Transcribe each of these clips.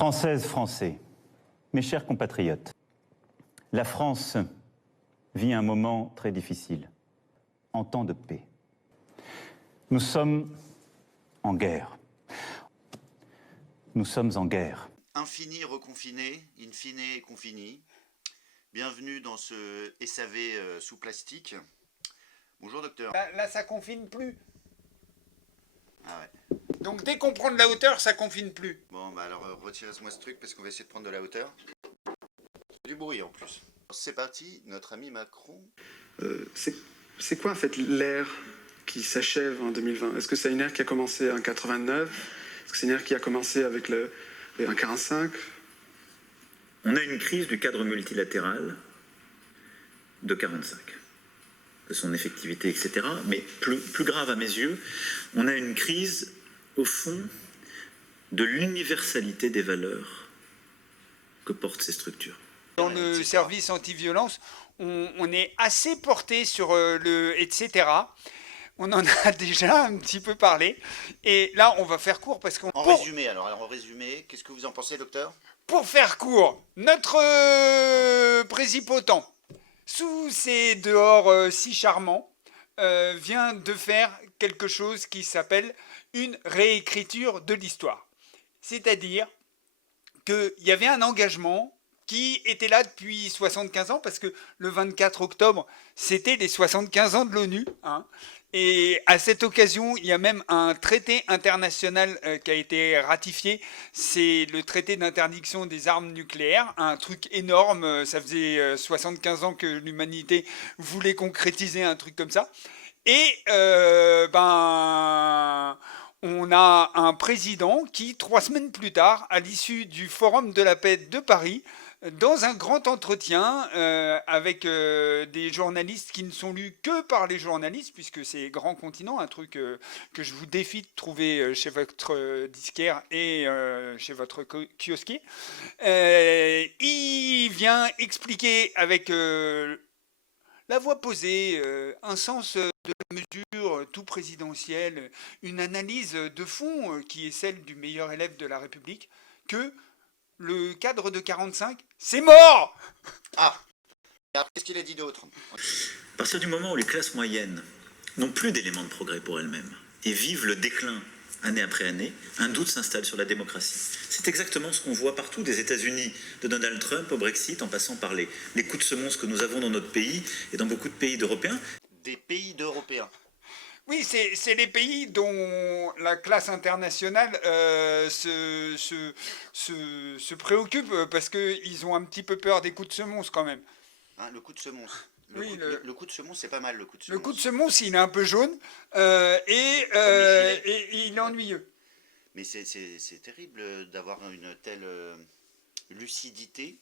Françaises, Français, mes chers compatriotes, la France vit un moment très difficile, en temps de paix. Nous sommes en guerre. Nous sommes en guerre. Infini reconfiné, in fine confini. Bienvenue dans ce SAV sous plastique. Bonjour docteur. Là, ça confine plus. Ah ouais. Donc dès qu'on prend de la hauteur, ça confine plus. Bon bah alors retirez-moi ce truc parce qu'on va essayer de prendre de la hauteur. C'est du bruit en plus. C'est parti, notre ami Macron. C'est quoi en fait l'ère qui s'achève en 2020? Est-ce que c'est une ère qui a commencé en 89? Est-ce que c'est une ère qui a commencé avec en 45? On a une crise du cadre multilatéral de 45, de son effectivité, etc. Mais plus grave à mes yeux, on a une crise, au fond, de l'universalité des valeurs que portent ces structures. Dans le service anti-violence, on est assez porté sur le etc. On en a déjà un petit peu parlé. Et là, on va faire court parce qu'on... En résumé, qu'est-ce que vous en pensez, docteur? Pour faire court, notre présipotent, sous ses dehors si charmants, vient de faire quelque chose qui s'appelle une réécriture de l'histoire. C'est-à-dire qu'il y avait un engagement qui était là depuis 75 ans, parce que le 24 octobre, c'était les 75 ans de l'ONU. Et à cette occasion, il y a même un traité international qui a été ratifié. C'est le traité d'interdiction des armes nucléaires, un truc énorme. Ça faisait 75 ans que l'humanité voulait concrétiser un truc comme ça. Et on a un président qui, 3 semaines plus tard, à l'issue du Forum de la paix de Paris, dans un grand entretien avec des journalistes qui ne sont lus que par les journalistes, puisque c'est Grand Continent, un truc que je vous défie de trouver chez votre disquaire et chez votre kiosquier, il vient expliquer avec la voix posée, un sens de la mesure tout présidentiel, une analyse de fond qui est celle du meilleur élève de la République, que le cadre de 45, c'est mort! Ah, alors qu'est-ce qu'il a dit d'autre? À partir du moment où les classes moyennes n'ont plus d'éléments de progrès pour elles-mêmes et vivent le déclin année après année, un doute s'installe sur la démocratie. C'est exactement ce qu'on voit partout, des États-Unis de Donald Trump au Brexit, en passant par les coups de semonce que nous avons dans notre pays et dans beaucoup de pays d'Européens. Des pays d'Européens. Oui, c'est les pays dont la classe internationale se préoccupe parce qu'ils ont un petit peu peur des coups de semonce quand même. Hein, le coup de semonce. Le coup de semonce, c'est pas mal, le coup de semonce. Le coup de semonce, il est un peu jaune et il est ennuyeux. Mais c'est terrible d'avoir une telle lucidité.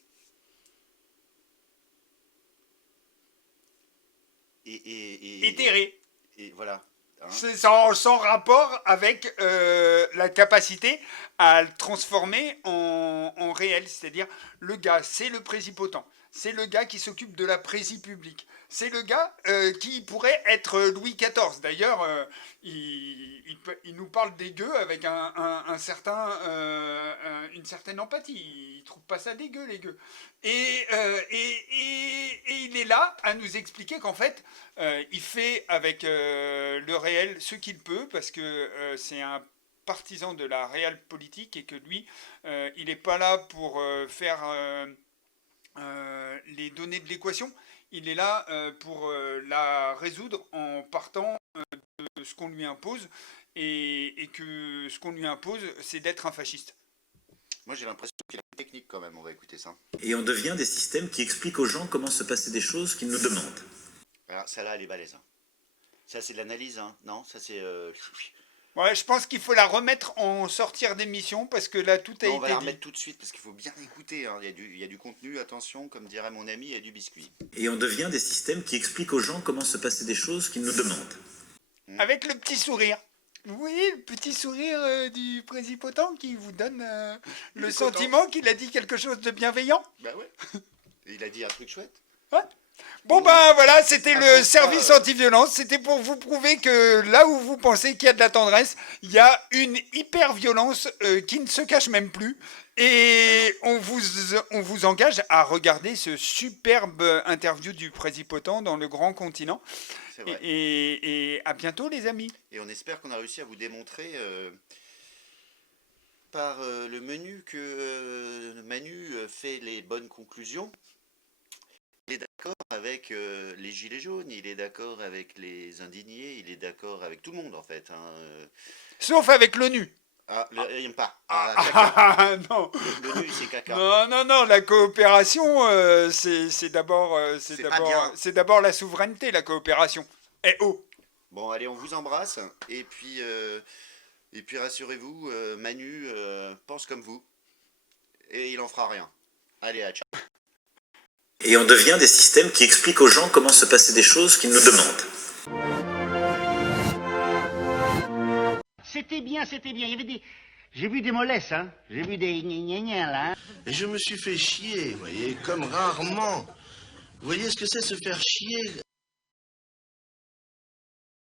Éthéré. Et voilà. Hein. C'est sans rapport avec la capacité à le transformer en réel. C'est-à-dire, le gars, c'est le présipotent. C'est le gars qui s'occupe de la présie publique. C'est le gars qui pourrait être Louis XIV. D'ailleurs, il nous parle des gueux avec une certaine empathie. Il ne trouve pas ça dégueu, les gueux. Et il est là à nous expliquer qu'en fait, il fait avec le réel ce qu'il peut, parce que c'est un partisan de la réelle politique et que lui, il n'est pas là pour faire les données de l'équation. Il est là pour la résoudre en partant de ce qu'on lui impose, et que ce qu'on lui impose, c'est d'être un fasciste. Moi, j'ai l'impression qu'il a une technique quand même, on va écouter ça. Et on devient des systèmes qui expliquent aux gens comment se passer des choses qu'ils nous demandent. Alors, celle-là, elle est balèze. Hein. Ça, c'est de l'analyse, hein. Non, ça, c'est... Ouais, je pense qu'il faut la remettre en sortir d'émission, parce que là, tout a été On va la dit. remettre tout de suite, parce qu'il faut bien écouter. Hein. Il y a du contenu, attention, comme dirait mon ami, il y a du biscuit. Et on devient des systèmes qui expliquent aux gens comment se passer des choses qu'ils nous demandent. Avec le petit sourire. Vous voyez le petit sourire du présipotent qui vous donne le sentiment qu'il a dit quelque chose de bienveillant? Bah ouais. Il a dit un truc chouette. Ouais. Bon ben voilà, c'était le service anti-violence. C'était pour vous prouver que là où vous pensez qu'il y a de la tendresse, il y a une hyper-violence qui ne se cache même plus Et on vous engage à regarder ce superbe interview du Présipotent dans le Grand Continent. C'est vrai. Et à bientôt, les amis. Et on espère qu'on a réussi à vous démontrer par le menu que Manu fait les bonnes conclusions. Il est d'accord avec les gilets jaunes, il est d'accord avec les indignés, il est d'accord avec tout le monde en fait. Hein. Sauf avec l'ONU. Ah, il n'aime pas. Ah, Ah, caca. non. L'ONU, c'est caca. Non, la coopération, c'est d'abord C'est pas bien. c'est d'abord la souveraineté, la coopération. Eh oh. Bon, allez, on vous embrasse. Et puis rassurez-vous, Manu pense comme vous. Et il en fera rien. Allez, à ciao. Et on devient des systèmes qui expliquent aux gens comment se passer des choses qu'ils nous demandent. C'était bien. Il y avait des... J'ai vu des mollesses, hein. J'ai vu des gna là. Et je me suis fait chier, vous voyez, comme rarement. Vous voyez ce que c'est se faire chier